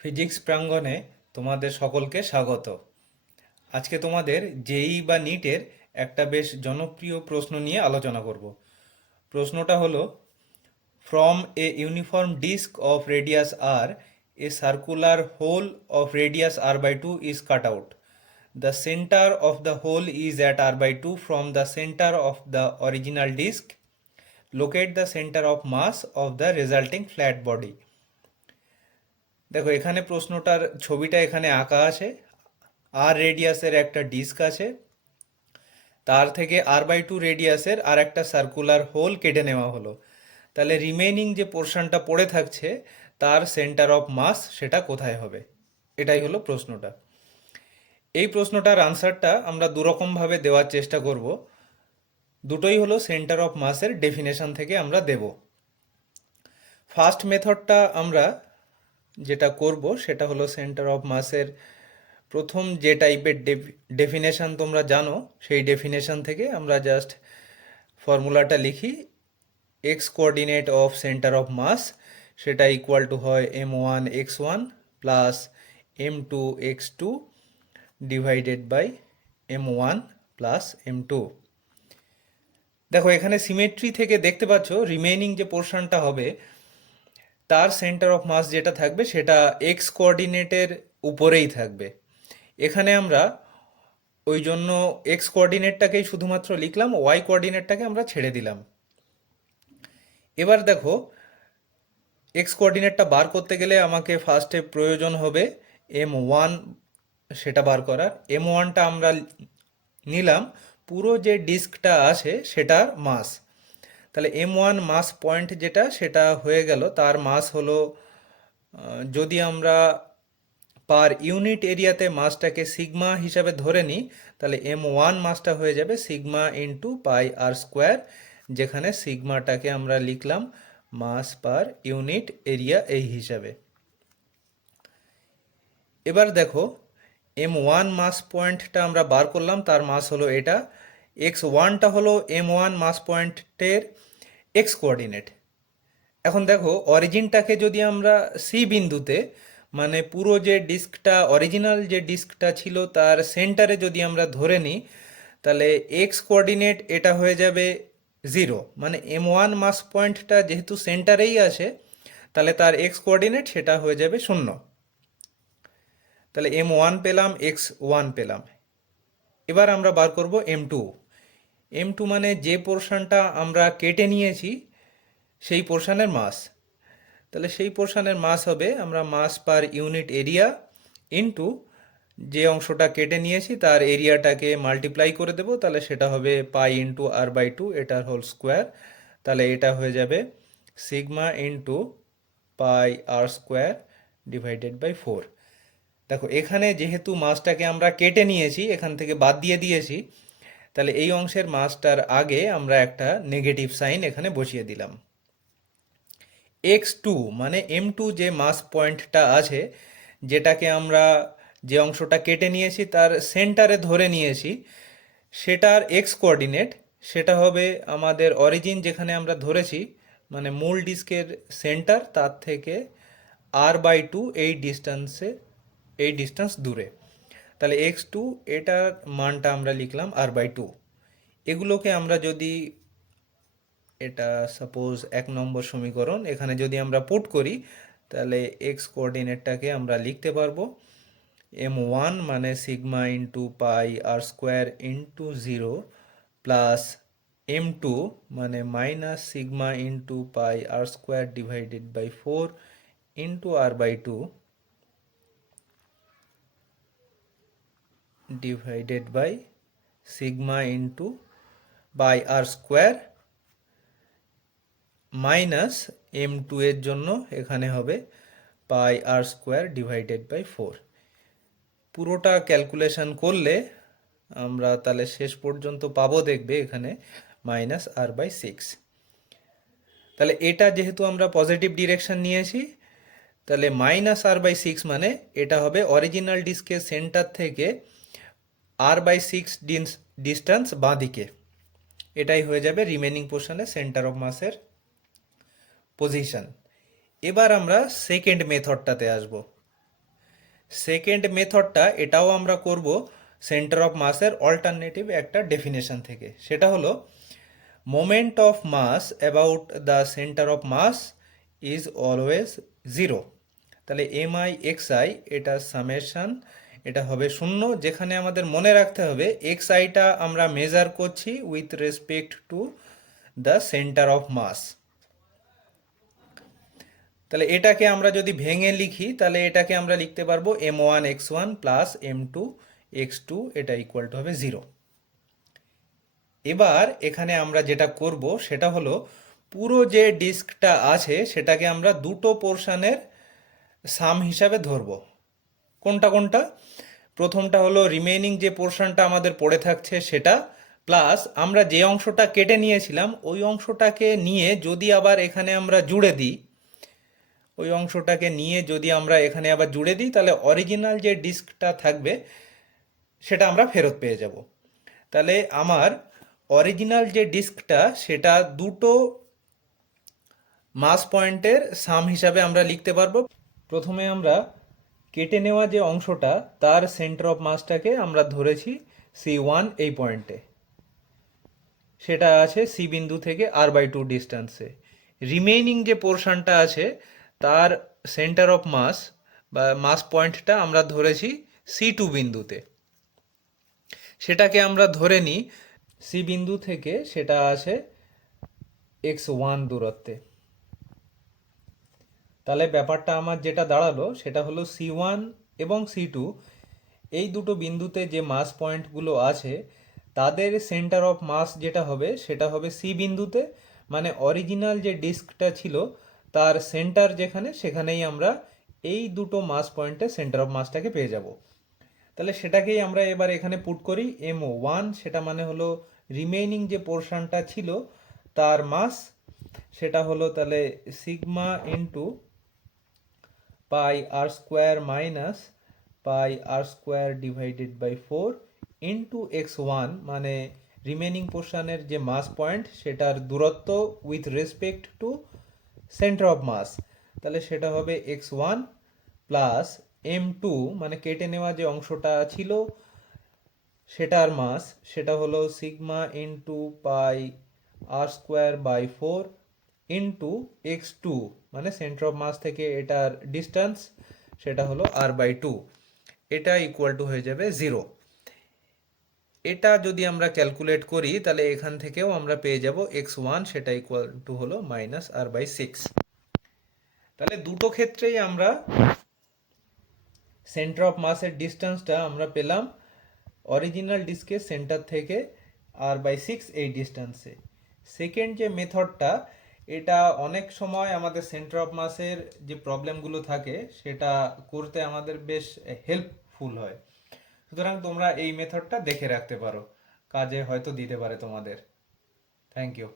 Physics প্রাঙ্গণে তোমাদের সকলকে স্বাগত। আজকে তোমাদের জেইই বা নিটের একটা বেশ জনপ্রিয় প্রশ্ন নিয়ে আলোচনা করব। প্রশ্নটা হলো, from a uniform disc of radius R, a circular hole of radius r/2 is cut out. The center of the hole is at r/2 from the center of the original disk. Locate the center of mass of the resulting flat body. দেখো, এখানে প্রশ্নটার ছবিটা এখানে আঁকা আছে। আর রেডিয়াসের একটা disk আছে, তার থেকে r/2 রেডিয়াসের আর একটা সার্কুলার হোল কেটে নেওয়া হলো। তাহলে রিমেইনিং যে পোর্শনটা পড়ে থাকছে তার সেন্টার অফ মাস সেটা কোথায় হবে, এটাই হলো প্রশ্নটা। এই প্রশ্নটার আনসারটা আমরা দুরকমভাবে দেওয়ার চেষ্টা করব। দুটোই হলো সেন্টার অফ মাসের ডেফিনেশন থেকে আমরা দেব। ফার্স্ট মেথডটা আমরা যেটা করব সেটা হলো সেন্টার অফ মাসের প্রথম যে টাইপের ডেফিনেশন তোমরা জানো সেই ডেফিনেশন থেকে আমরা জাস্ট ফর্মুলাটা লিখি। X coordinate of centre of mass সেটা ইকুয়াল টু হয় m1 x1 plus m2 x2 divided by m1 plus m2। দেখো, এখানে সিমেট্রি থেকে দেখতে পাচ্ছ রিমেইনিং যে পোর্শনটা হবে তার সেন্টার অফ মাস যেটা থাকবে সেটা এক্স কোঅর্ডিনেটের উপরেই থাকবে। এখানে আমরা ওই জন্য এক্স কোঅর্ডিনেটটাকেই শুধুমাত্র লিখলাম, ওয়াই কোঅর্ডিনেটটাকে আমরা ছেড়ে দিলাম। এবার দেখো, এক্স কোঅর্ডিনেটটা বার করতে গেলে আমাকে ফার্স্টে প্রয়োজন হবে m1 সেটা বার করার। m1টা আমরা নিলাম পুরো যে ডিস্কটা আছে সেটার মাস। তাহলে m1 মাস পয়েন্ট যেটা সেটা হয়ে গেল, তার মাস হলো, যদি আমরা পার ইউনিট এরিয়াতে মাসটাকে সিগমা হিসাবে ধরে নিই তাহলে m1 মাসটা হয়ে যাবে sigma into pi R square, যেখানে সিগমাটাকে আমরা লিখলাম মাস পার ইউনিট এরিয়া এই হিসাবে। এবার দেখো, m1 মাস পয়েন্টটা আমরা বার করলাম, তার মাস হলো এটা। x1টা হলো m1 মাস পয়েন্টের এক্স কোঅর্ডিনেট। এখন দেখো, অরিজিনটাকে যদি আমরা সি বিন্দুতে, মানে পুরো যে ডিস্কটা অরিজিনাল যে ডিস্কটা ছিল তার সেন্টারে যদি আমরা ধরে নিই তাহলে এক্স কোঅর্ডিনেট এটা হয়ে যাবে 0। মানে m1 মাস পয়েন্টটা যেহেতু সেন্টারেই আছে তাহলে তার এক্স কোঅর্ডিনেট সেটা হয়ে যাবে 0। তাহলে m1 পেলাম, x1 পেলাম। এবার আমরা বার করব m2। m2 মানে যে পোর্শনটা আমরা কেটে নিয়েছি সেই পোর্শনের মাস। তাহলে সেই পোর্শনের মাস হবে, আমরা মাস পার ইউনিট এরিয়া ইনটু যে অংশটা কেটে নিয়েছি তার এরিয়াটাকে মাল্টিপ্লাই করে দেব, তাহলে সেটা হবে পাই ইন্টু r/2 এটার হোল স্কোয়ার। তাহলে এটা হয়ে যাবে sigma into pi R square divided by 4। দেখো, এখানে যেহেতু মাসটাকে আমরা কেটে নিয়েছি, এখান থেকে বাদ দিয়ে দিয়েছি, তাহলে এই অংশের মাসটার আগে আমরা একটা নেগেটিভ সাইন এখানে বসিয়ে দিলাম। x2 মানে m2 যে মাস পয়েন্টটা আছে, যেটাকে আমরা যে অংশটা কেটে নিয়েছি তার সেন্টারে ধরে নিয়েছি, সেটার এক্স কোঅর্ডিনেট সেটা হবে আমাদের অরিজিন যেখানে আমরা ধরেছি, মানে মূল ডিস্কের সেন্টার তার থেকে r/2 এই ডিস্টেন্স দূরে। তাহলে x2 এটার মানটা আমরা লিখলাম r/2। এগুলোকে আমরা যদি, এটা সাপোজ 1 নম্বর সমীকরণ, এখানে যদি আমরা পুট করি তাহলে এক্স কোঅর্ডিনেটটাকে আমরা লিখতে পারবো m1 মানে sigma into pi R square into 0 plus m2 মানে minus sigma into pi R square divided by 4 into r/2 divided by sigma into by R square minus m2 এর জন্য এখানে হবে pi R square divided by 4। পুরোটা calculation করলে আমরা তাহলে শেষ পর্যন্ত পাবো, দেখবে এখানে -r/6। তাহলে এটা যেহেতু আমরা পজিটিভ ডিরেকশন নিয়েছি, তাহলে -r/6 মানে এটা হবে অরিজিনাল ডিস্কের সেন্টার থেকে r/6 ডিস্টেন্স বাঁদিকে। এটাই হয়ে যাবে রিমেনিং পোর্শনের সেন্টার অফ মাসের পজিশন। এবার আমরা সেকেন্ড মেথডটাতে আসব। সেকেন্ড মেথডটা এটাও আমরা করব সেন্টার অফ মাসের অল্টারনেটিভ একটা ডেফিনেশন থেকে। সেটা হলো moment of mass about the centre of mass is always zero. তাহলে এম আই এক্স আই এটা সামেশন, এটা হবে শূন্য, যেখানে আমাদের মনে রাখতে হবে এক্স আইটা আমরা মেজার করছি with respect to the centre of mass. তাহলে এটাকে আমরা যদি ভেঙে লিখি তাহলে এটাকে আমরা লিখতে পারবো m1 x1 plus m2 x2, এটা ইকুয়াল টু হবে জিরো। এবার এখানে আমরা যেটা করব সেটা হলো পুরো যে ডিস্কটা আছে সেটাকে আমরা দুটো পোর্শনের সাম হিসাবে ধরবো। কোনটা কোনটা? প্রথমটা হলো রিমেইনিং যে পোর্শনটা আমাদের পড়ে থাকছে সেটা, প্লাস আমরা যে অংশটা কেটে নিয়েছিলাম ওই অংশটাকে নিয়ে যদি আবার এখানে আমরা জুড়ে দিই, ওই অংশটাকে নিয়ে যদি আমরা এখানে আবার জুড়ে দিই তাহলে অরিজিনাল যে ডিস্কটা থাকবে সেটা আমরা ফেরত পেয়ে যাব। তাহলে আমার অরিজিনাল যে ডিস্কটা সেটা দুটো মাস পয়েন্টের সাম হিসাবে আমরা লিখতে পারবো। প্রথমে আমরা কেটে নেওয়া যে অংশটা তার সেন্টার অফ মাসটাকে আমরা ধরেছি C1 এই পয়েন্টে, সেটা আছে সি বিন্দু থেকে r/2 ডিস্টেন্সে। রিমেইনিং যে পোর্শনটা আছে তার সেন্টার অফ মাস বা মাস পয়েন্টটা আমরা ধরেছি C2 বিন্দুতে, সেটাকে আমরা ধরে নিই সি বিন্দু থেকে সেটা আছে x1 দূরত্বে। তাহলে ব্যাপারটা আমার যেটা দাঁড়ালো সেটা হলো C1 এবং C2 এই দুটো বিন্দুতে যে মাস পয়েন্টগুলো আছে তাদের সেন্টার অফ মাস যেটা হবে সেটা হবে সি বিন্দুতে, মানে অরিজিনাল যে ডিস্কটা ছিল তার সেন্টার যেখানে সেখানেই আমরা এই দুটো মাস পয়েন্টে সেন্টার অফ মাসটাকে পেয়ে যাব। তাহলে সেটাকেই আমরা এবার এখানে পুট করি m1, সেটা মানে হলো রিমেইনিং যে পোর্শনটা ছিল তার মাস, সেটা হলো তাহলে sigma into pi R square minus pi R square divided by 4 into x1, মানে রিমেনিং পোর্শনের যে মাস পয়েন্ট সেটার দূরত্ব with respect to centre of mass, তাহলে সেটা হবে x1 প্লাস m2, মানে কেটে নেওয়া যে অংশটা ছিল সেটার মাস, সেটা হলো sigma into pi R square by 4 into x2, মানে সেন্টার অফ মাস থেকে এটার ডিস্টেন্স সেটা হলো r/2, এটা ইকুয়াল টু হয়ে যাবে জিরো। এটা যদি আমরা ক্যালকুলেট করি তাহলে এখান থেকেও আমরা পেয়ে যাব x1, সেটা ইকুয়াল টু হলো -r/6। তাহলে দুটো ক্ষেত্রেই আমরা সেন্টার অফ মাসের ডিস্টেন্সটা আমরা পেলাম অরিজিনাল ডিস্কের সেন্টার থেকে r/6 এই ডিস্টেন্সে। সেকেন্ড যে মেথডটা এটা অনেক সময় আমাদের সেন্টার অফ মাসের যে প্রবলেমগুলো থাকে সেটা করতে আমাদের বেশ হেল্পফুল হয়। সুতরাং তোমরা এই মেথডটা দেখে রাখতে পারো, কাজে হয়তো দিতে পারে তোমাদের। Thank you.